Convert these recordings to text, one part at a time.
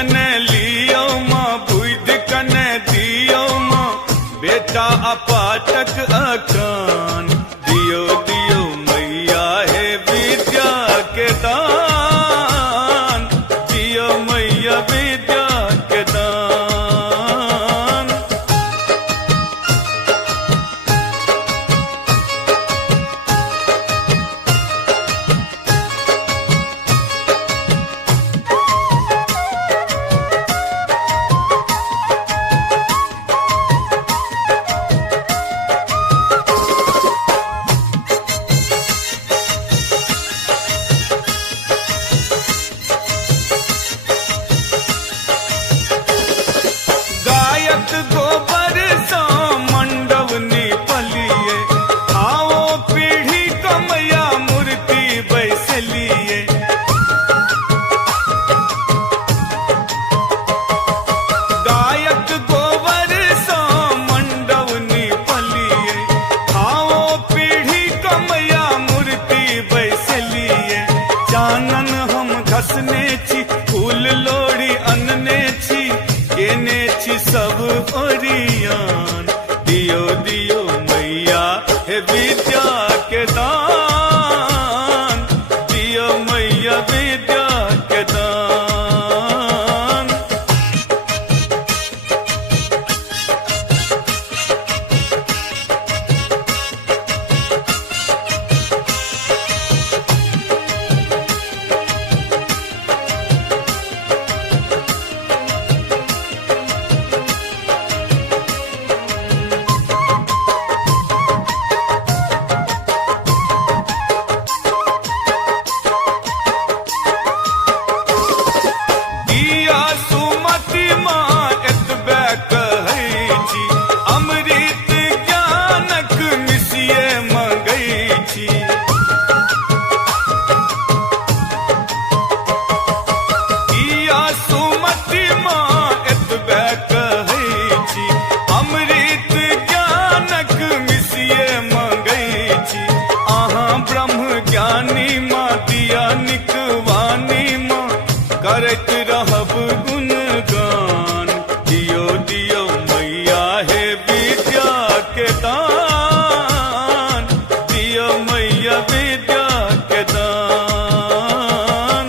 कने लियो माँ बुध कने दियो माँ बेटा अपाटक अकान दियो दियो मैया है विद्या के दान दियो मैया विद्या के दान। गोबर सो मंडव निपलिए आओ पीढ़ी कमैया मूर्ति बैसलिए। गायक गोबर सो मंडव निपलिए आओ पीढ़ी कमैया मूर्ति बैसलिए। चानन हम घसने छी फूल लोड़ी अन्ने छी केने छी सब ओरियान दियो दियो मैया हे विद्या के दान दियो मैया विद्या के दान। करत रहब गुणगान दियो दियो मैया हे विद्या के दान दियो मैया विद्या के दान।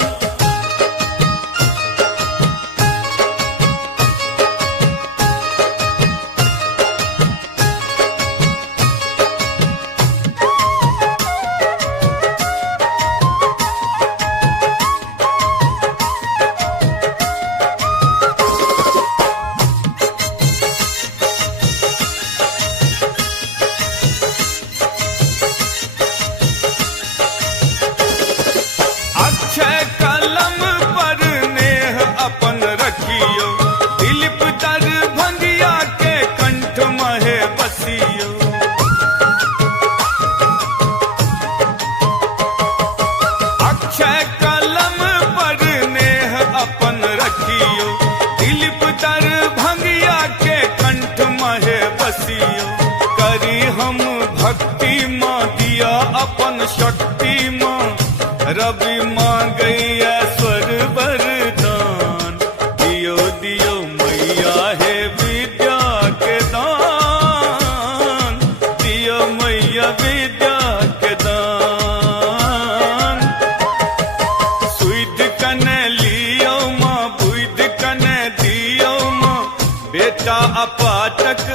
अक्षय कलम पर नेह अपन रखियो दिलीप दर भंगिया के कंठ महे बसियो। अक्षय कलम पर नेह अपन रखियो दिलीप दर भंगिया के कंठ महे बसियो। करी हम भक्ति माँ दिया अपन शक्ति माँ रवि माँ गई स्वर वरदान दियो दियो मैया हे विद्या के दान दियो मैया विद्या के दान। सुध कने लियो माँ बुध कने दियो माँ बेटा अपाटक